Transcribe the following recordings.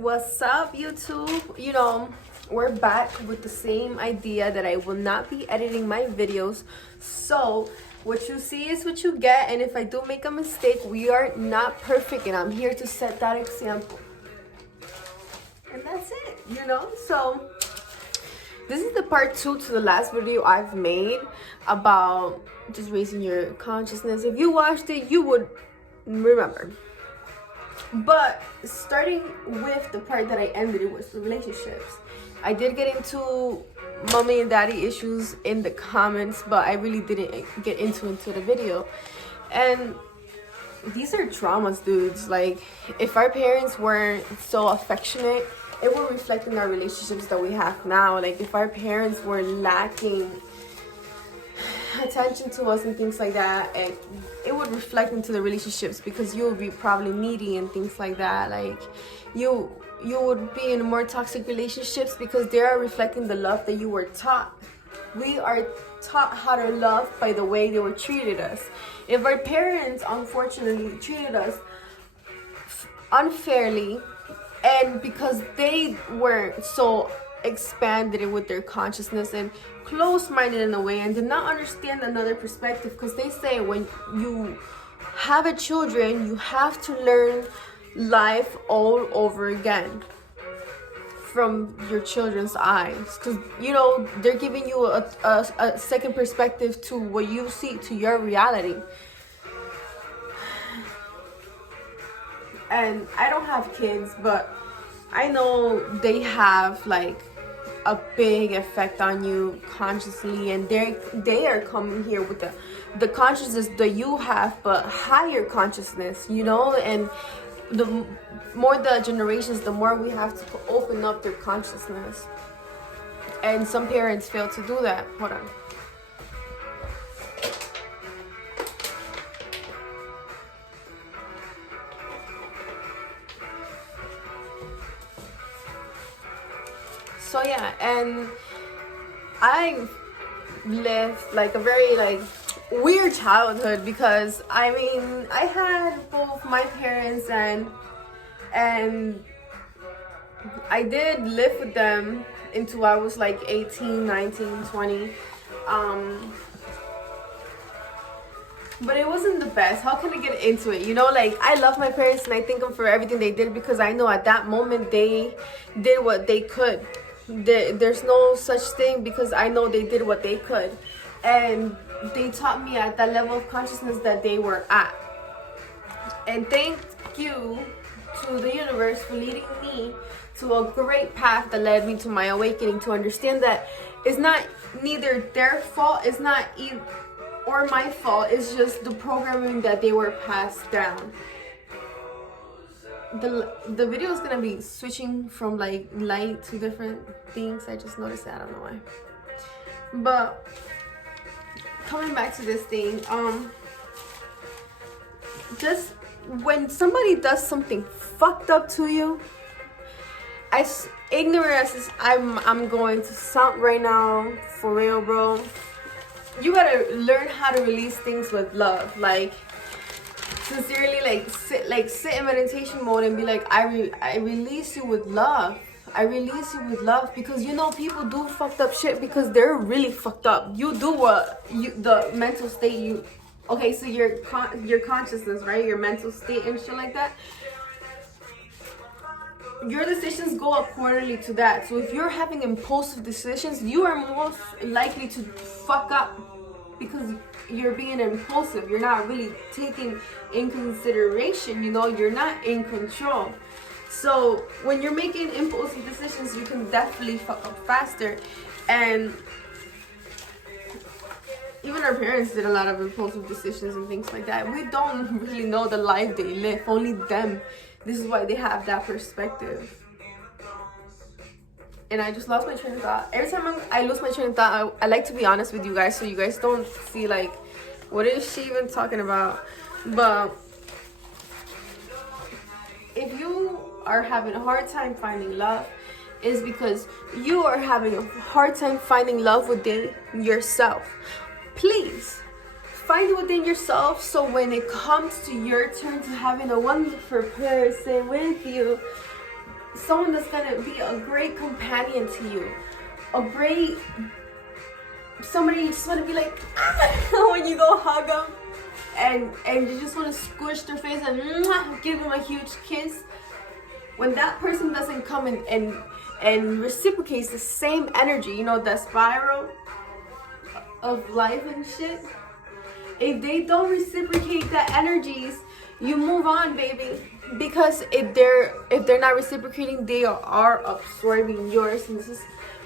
What's up, YouTube? You know, we're back with the same idea that I will not be editing my videos. So what you see is what you get, and if I do make a mistake, we are not perfect, and I'm here to set that example. And that's it, you know? So this is the part 2 to the last video I've made about just raising your consciousness. If you watched it, you would remember. But starting with the part that I ended, it was the relationships. I did get into mommy and daddy issues in the comments, but I really didn't get into the video. And these are traumas, dudes. Like, if our parents weren't so affectionate, it will reflect in our relationships that we have now. Like, if our parents were lacking attention to us and things like that, and it would reflect into the relationships, because you would be probably needy and things like that. Like, you would be in more toxic relationships because they are reflecting the love that you were taught. We are taught how to love by the way they were treated us. If our parents unfortunately treated us unfairly, and because they were so expanded with their consciousness and close-minded in a way and did not understand another perspective, because they say when you have a children, you have to learn life all over again from your children's eyes, because you know they're giving you a second perspective to what you see, to your reality. And I don't have kids, but I know they have like a big effect on you consciously, and they are coming here with the consciousness that you have, but higher consciousness, you know. And the more the generations, the more we have to open up their consciousness, and some parents fail to do that. Hold on. So yeah, and I lived like a very weird childhood, because I mean I had both my parents and I did live with them until I was like 18, 19, 20. But it wasn't the best. How can I get into it? You know, like, I love my parents and I thank them for everything they did, because I know at that moment they did what they could. There's no such thing, because I know they did what they could, and they taught me at that level of consciousness that they were at. And thank you to the universe for leading me to a great path that led me to my awakening, to understand that it's not neither their fault, it's not or my fault, it's just the programming that they were passed down. The video is gonna be switching from like light to different things. I just noticed that, I don't know why. But coming back to this thing, just when somebody does something fucked up to you, as ignorant as I'm going to sound right now, for real, bro, you gotta learn how to release things with love. Like, sincerely, sit in meditation mode and be like, I release you with love. I release you with love, because you know people do fucked up shit because they're really fucked up. You do what the mental state you, okay, so your consciousness, right, your mental state and shit like that, your decisions go accordingly to that. So if you're having impulsive decisions, you are most likely to fuck up, because you're being impulsive. You're not really taking in consideration, you know, you're not in control. So when you're making impulsive decisions, you can definitely fuck up faster. And even our parents did a lot of impulsive decisions and things like that. We don't really know the life they live, only them. This is why they have that perspective. And I just lost my train of thought. Every time I lose my train of thought, I like to be honest with you guys, so you guys don't see like, what is she even talking about? But if you are having a hard time finding love, is because you are having a hard time finding love within yourself. Please find it within yourself, so when it comes to your turn to having a wonderful person with you, someone that's gonna be a great companion to you, a great somebody you just want to be like when you go hug them, and you just want to squish their face and give them a huge kiss. When that person doesn't come and reciprocates the same energy, you know, that spiral of life and shit, if they don't reciprocate the energies, you move on, baby. Because if they're not reciprocating, they are absorbing yours, and this is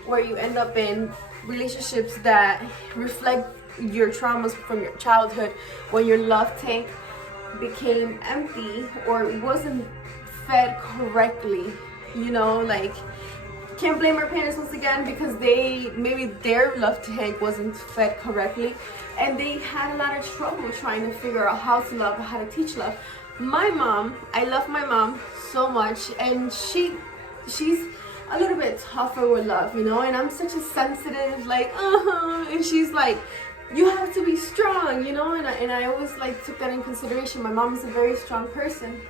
where you end up in relationships that reflect your traumas from your childhood, when your love tank became empty or wasn't fed correctly. You know, like, can't blame our parents once again, because maybe their love tank wasn't fed correctly, and they had a lot of trouble trying to figure out how to love, how to teach love. My mom, I love my mom so much, and she's a little bit tougher with love, you know, and I'm such a sensitive, like, and she's like, you have to be strong, you know, and I always like took that in consideration. My mom is a very strong person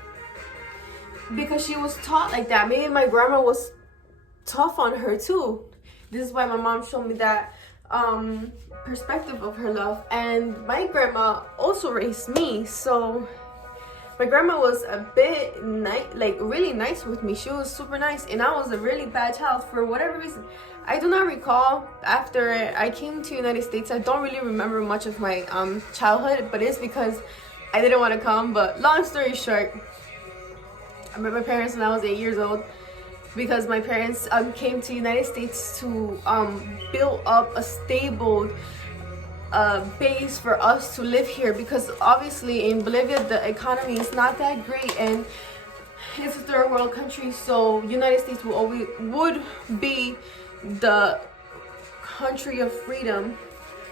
because she was taught like that. Maybe my grandma was tough on her too. This is why my mom showed me that perspective of her love. And my grandma also raised me, so my grandma was a bit really nice with me. She was super nice, and I was a really bad child for whatever reason. I do not recall. After I came to the United States, I don't really remember much of my childhood, but it's because I didn't want to come. But long story short, I met my parents when I was 8 years old, because my parents came to the United States to build up a stable base for us to live here, because obviously in Bolivia the economy is not that great, and it's a third world country, so United States would be the country of freedom,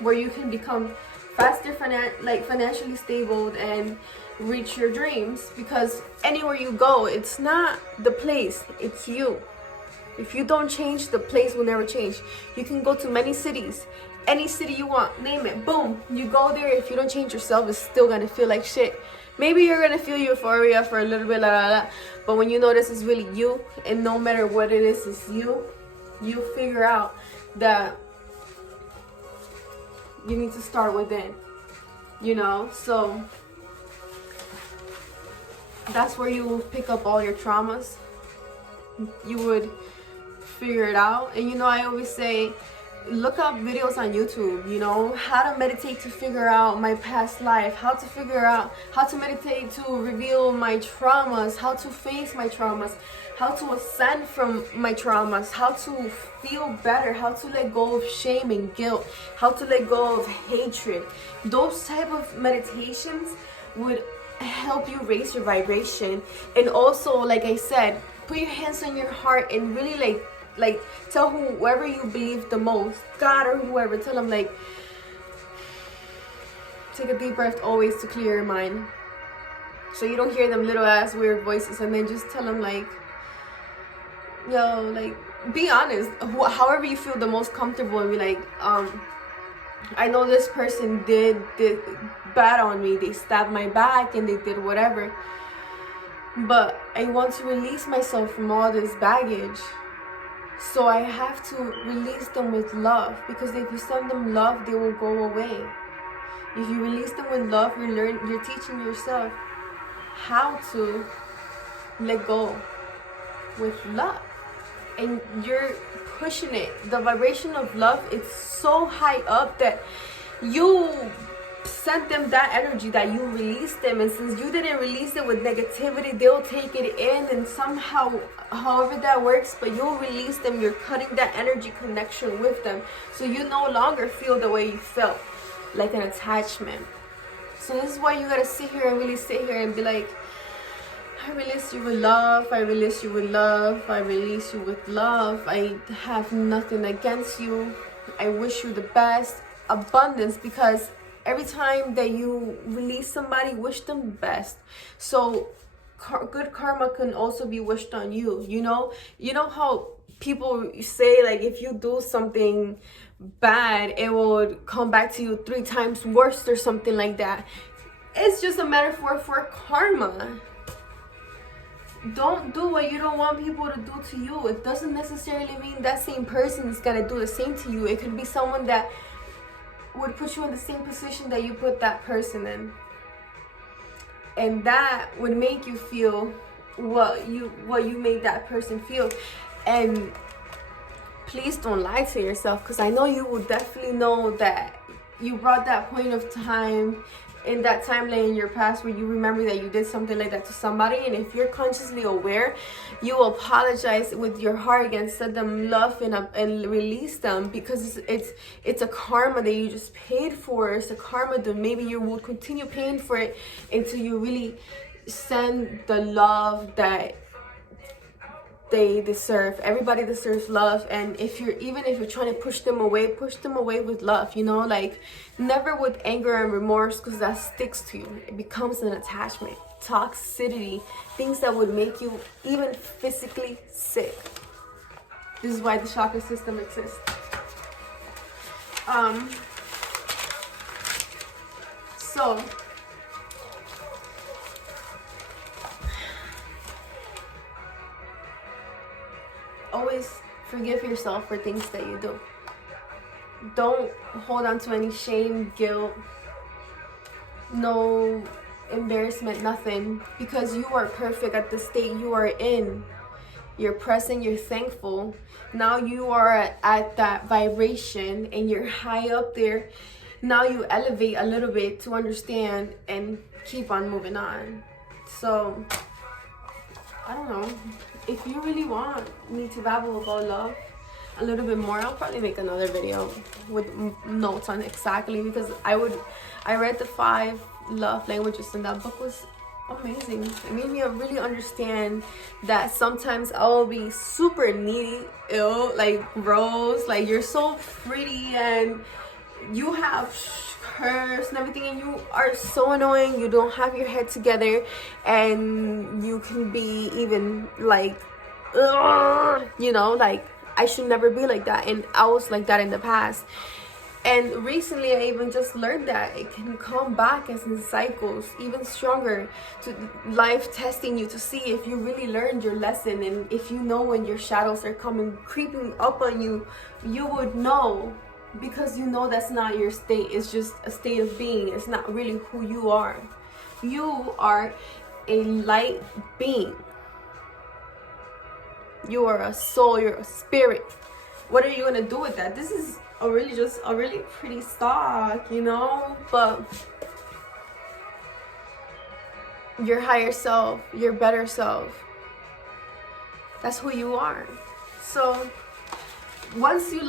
where you can become faster financially stable and reach your dreams. Because anywhere you go, it's not the place, it's you. If you don't change, the place will never change. You can go to many cities, any city you want, name it, boom, you go there. If you don't change yourself, it's still gonna feel like shit. Maybe you're gonna feel euphoria for a little bit, but when you notice it's really you, and no matter what it is, it's you figure out that you need to start within, you know. So that's where you will pick up all your traumas. You would figure it out. And you know, I always say, look up videos on YouTube, you know, how to meditate to figure out my past life, how to figure out how to meditate to reveal my traumas, how to face my traumas, how to ascend from my traumas, how to feel better, how to let go of shame and guilt, how to let go of hatred. Those type of meditations would help you raise your vibration. And also, like I said, put your hands on your heart and really like tell whoever you believe the most, God or whoever, tell them, like, take a deep breath always to clear your mind, so you don't hear them little ass weird voices, and then just tell them, like, yo, like, be honest, however you feel the most comfortable, and be like, I know this person did bad on me, they stabbed my back and they did whatever, but I want to release myself from all this baggage. So I have to release them with love, because if you send them love, they will go away. If you release them with love, you're teaching yourself how to let go with love. And you're pushing it. The vibration of love is so high up that you send them that energy, that you release them, and since you didn't release it with negativity, they'll take it in, and somehow, however that works, but you'll release them, you're cutting that energy connection with them, so you no longer feel the way you felt, like an attachment. So this is why you gotta sit here and really sit here and be like, I release you with love, I release you with love, I release you with love, I have nothing against you, I wish you the best, abundance, because every time that you release somebody, wish them the best. So good karma can also be wished on you, you know how people say, like, if you do something bad, it will come back to you 3 times worse or something like that. It's just a metaphor for karma. don't do what you don't want people to do to you. It doesn't necessarily mean that same person is gonna do the same to you. It could be someone that would put you in the same position that you put that person in, and that would make you feel what you made that person feel. And please don't lie to yourself, because I know you will definitely know that you brought that point of time in that timeline in your past where you remember that you did something like that to somebody. And if you're consciously aware, you will apologize with your heart and send them love and release them, because it's a karma that you just paid for. It's a karma that maybe you will continue paying for it until you really send the love that they deserve. Everybody deserves love. And even if you're trying to push them away with love, you know, like never with anger and remorse, because that sticks to you. It becomes an attachment, toxicity, things that would make you even physically sick. This is why the chakra system exists. So always forgive yourself for things that you do. Don't hold on to any shame, guilt, no embarrassment, nothing, because you are perfect at the state you are in. You're present, you're thankful. Now you are at that vibration and you're high up there. Now you elevate a little bit to understand and keep on moving on. So I don't know. If you really want me to babble about love a little bit more, I'll probably make another video with notes on exactly, because I read the 5 love languages, and that book was amazing. It made me really understand that sometimes I'll be super needy, like Rose, like you're so pretty and you have curves and everything, and you are so annoying, you don't have your head together, and you can be even like, you know, like I should never be like that. And I was like that in the past, and recently I even just learned that it can come back as in cycles, even stronger, to life testing you to see if you really learned your lesson. And if you know when your shadows are coming creeping up on you, you would know, because you know that's not your state. It's just a state of being. It's not really who you are. You are a light being. You are a soul. You're a spirit. What are you gonna do with that? This is a really pretty stock, you know, but your higher self, your better self, that's who you are. So once you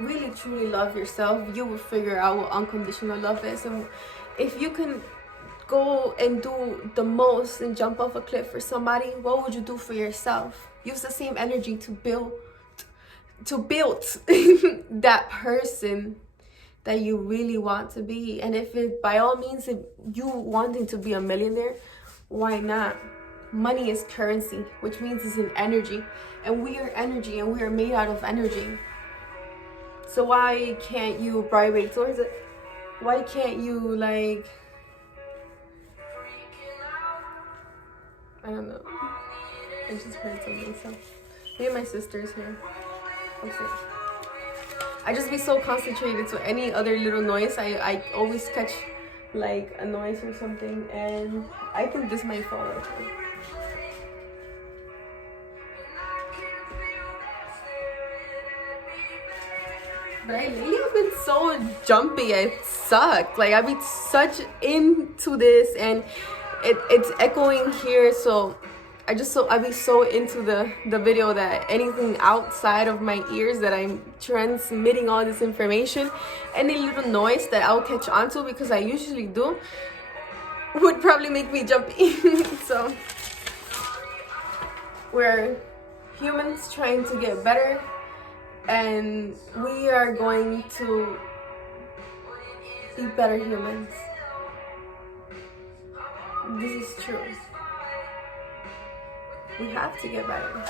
really truly love yourself, you will figure out what unconditional love is. And if you can go and do the most and jump off a cliff for somebody, what would you do for yourself? Use the same energy to build that person that you really want to be. And if it, by all means, if you wanting to be a millionaire, why not? Money is currency, which means it's an energy, and we are energy, and we are made out of energy. So why can't you vibrate towards it? Why can't you, like, I don't know. I just heard something, so maybe my sister's here. I just be so concentrated, so any other little noise, I always catch like a noise or something, and I think this might fall out. But lately I've been so jumpy, I suck. Like I've been such into this, and it's echoing here, so I'd be so into the video that anything outside of my ears that I'm transmitting all this information, any little noise that I'll catch onto, because I usually do, would probably make me jumpy. So we're humans trying to get better, and we are going to be better humans. This is true. We have to get better.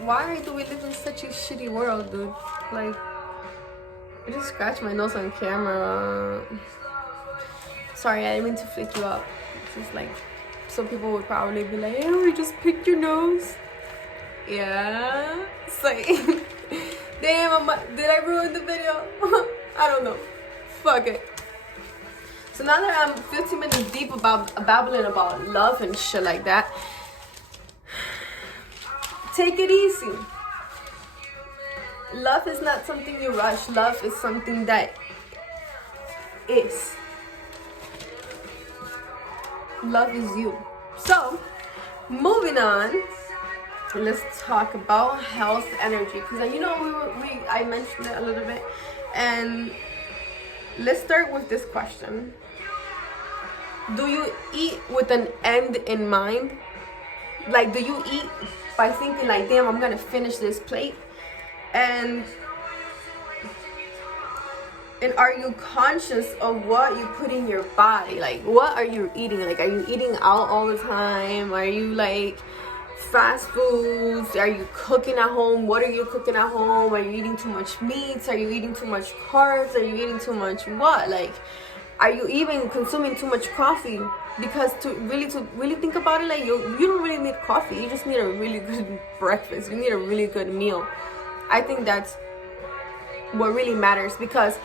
Why do we live in such a shitty world, dude? Like, I just scratched my nose on camera. Sorry, I didn't mean to flick you up. It's just like Some people would probably be like, oh, you just picked your nose. Yeah. It's like, damn, did I ruin the video? I don't know. Fuck it. So now that I'm 15 minutes deep about babbling about love and shit like that, take it easy. Love is not something you rush. Love is something that is. Love is you. So, moving on, let's talk about health energy, because you know I mentioned it a little bit, and let's start with this question. Do you eat with an end in mind? Like, do you eat by thinking like, damn, I'm gonna finish this plate? And are you conscious of what you put in your body? Like, what are you eating? Like, are you eating out all the time? Are you like fast foods? Are you cooking at home? What are you cooking at home? Are you eating too much meats? Are you eating too much carbs? Are you eating too much what? Like, are you even consuming too much coffee? Because to really think about it, like, you don't really need coffee. You just need a really good breakfast. You need a really good meal. I think that's what really matters, because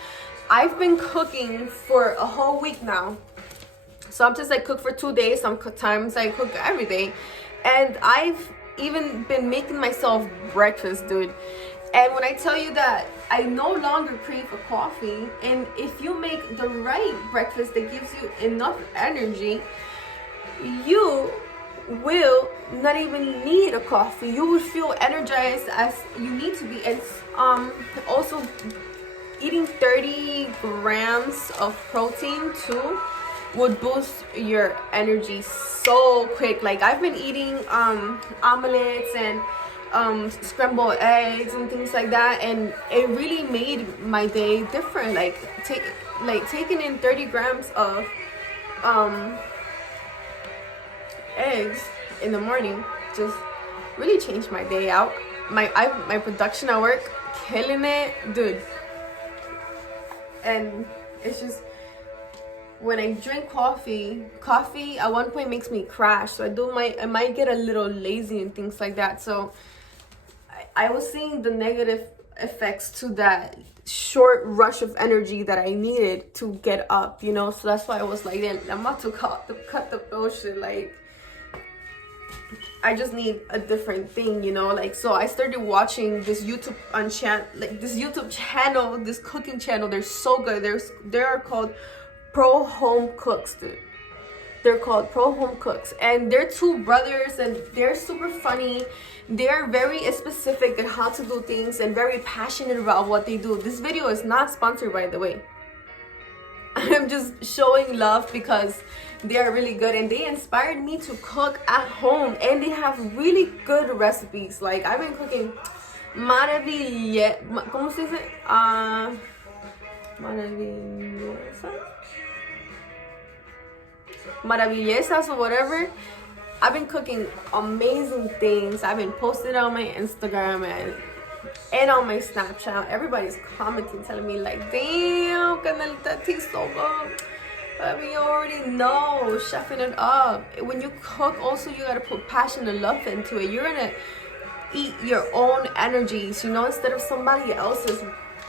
I've been cooking for a whole week now. Sometimes I cook for 2 days, sometimes I cook every day. And I've even been making myself breakfast, dude. And when I tell you that I no longer crave a coffee, and if you make the right breakfast that gives you enough energy, you will not even need a coffee. You will feel energized as you need to be. And also eating 30 grams of protein too would boost your energy so quick. Like, I've been eating omelets and scrambled eggs and things like that, and it really made my day different. Like taking in 30 grams of eggs in the morning just really changed my day out. My production at work, killing it, dude. And it's just, when I drink coffee at one point makes me crash. So I might get a little lazy and things like that. So I was seeing the negative effects to that short rush of energy that I needed to get up, you know. So that's why I was like, I'm about to cut the bullshit. Like, I just need a different thing, you know. Like, so I started watching this YouTube channel, this cooking channel. They're so good. They are called Pro Home Cooks, dude. They're called Pro Home Cooks, and they're two brothers, and they're super funny. They're very specific in how to do things and very passionate about what they do. This video is not sponsored, by the way. I'm just showing love because they are really good, and they inspired me to cook at home, and they have really good recipes. Like, I've been cooking ¿cómo se dice? Maravillesas or whatever. I've been cooking amazing things. I've been posting on my Instagram and on my Snapchat. Everybody's commenting, telling me like, damn, Canelita tastes so good. But we already know, chefing it up. When you cook, also, you gotta put passion and love into it. You're gonna eat your own energies, you know, instead of somebody else's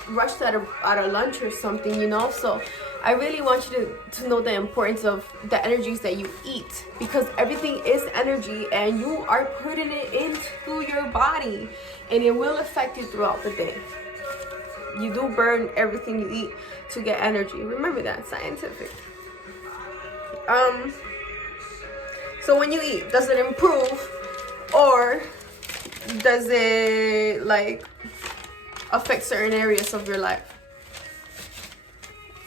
rushed at a lunch or something, you know. So I really want you to know the importance of the energies that you eat, because everything is energy, and you are putting it into your body, and it will affect you throughout the day. You do burn everything you eat to get energy. Remember that, scientific. So when you eat, does it improve, or does it like affect certain areas of your life?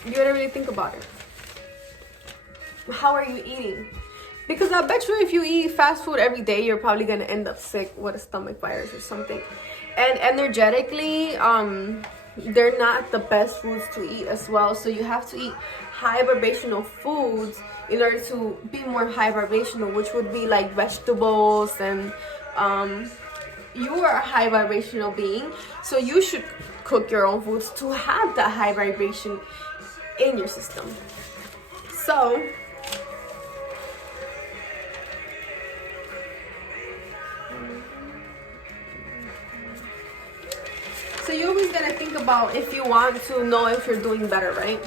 You gotta really think about it. How are you eating? Because I bet you if you eat fast food every day, you're probably gonna end up sick with a stomach virus or something. And energetically, they're not the best foods to eat as well. So you have to eat high vibrational foods in order to be more high vibrational, which would be like vegetables, and you are a high vibrational being, so you should cook your own foods to have that high vibration in your system. So So you're always gonna think about if you want to know if you're doing better, right?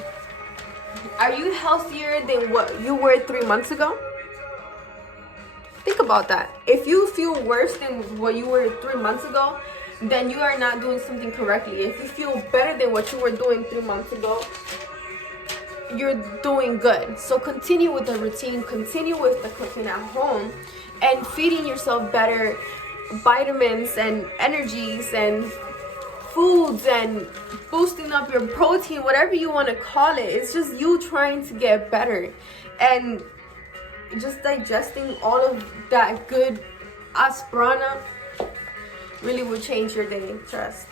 Are you healthier than what you were 3 months ago? Think about that. If you feel worse than what you were 3 months ago, then you are not doing something correctly. If you feel better than what you were doing 3 months ago, you're doing good. So continue with the routine, continue with the cooking at home, and feeding yourself better vitamins and energies and foods and boosting up your protein, whatever you want to call it. It's just you trying to get better and just digesting all of that good asprana really will change your day. Trust.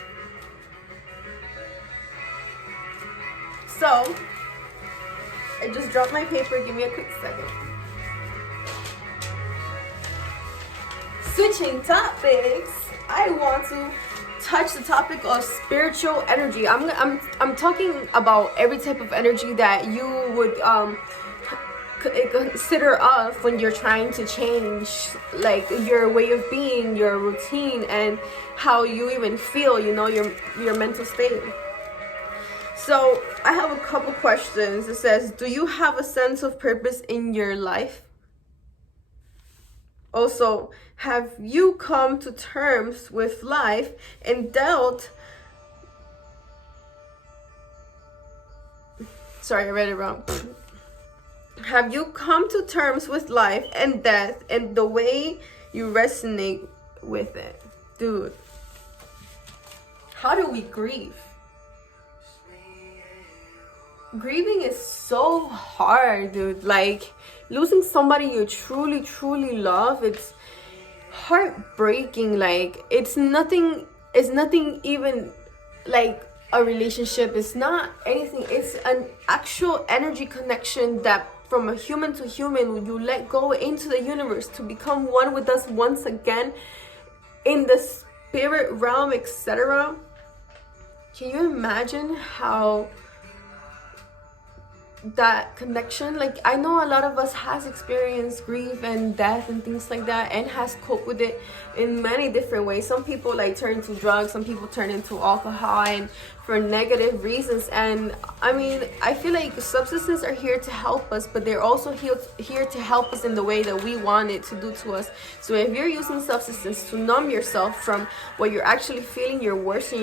So I just dropped my paper. Give me a quick second. Switching topics, I want to touch the topic of spiritual energy. I'm talking about every type of energy that you would consider of when you're trying to change like your way of being, your routine, and how you even feel, you know, your mental state. So I have a couple questions. It says, do you have a sense of purpose in your life? Also, have you come to terms with life and dealt... Sorry, I read it wrong. Have you come to terms with life and death and the way you resonate with it? Dude, how do we grieve? Grieving is so hard, dude. Like, losing somebody you truly love, it's heartbreaking. Like, it's nothing even like a relationship. It's not anything. It's an actual energy connection that from a human to human, you let go into the universe to become one with us once again in the spirit realm, etc. Can you imagine how that connection, like, I know a lot of us has experienced grief and death and things like that and has coped with it in many different ways. Some people like turn to drugs, some people turn into alcohol and for negative reasons. And I mean, I feel like substances are here to help us, but they're also here to help us in the way that we want it to do to us. So if you're using substances to numb yourself from what you're actually feeling, you're worsening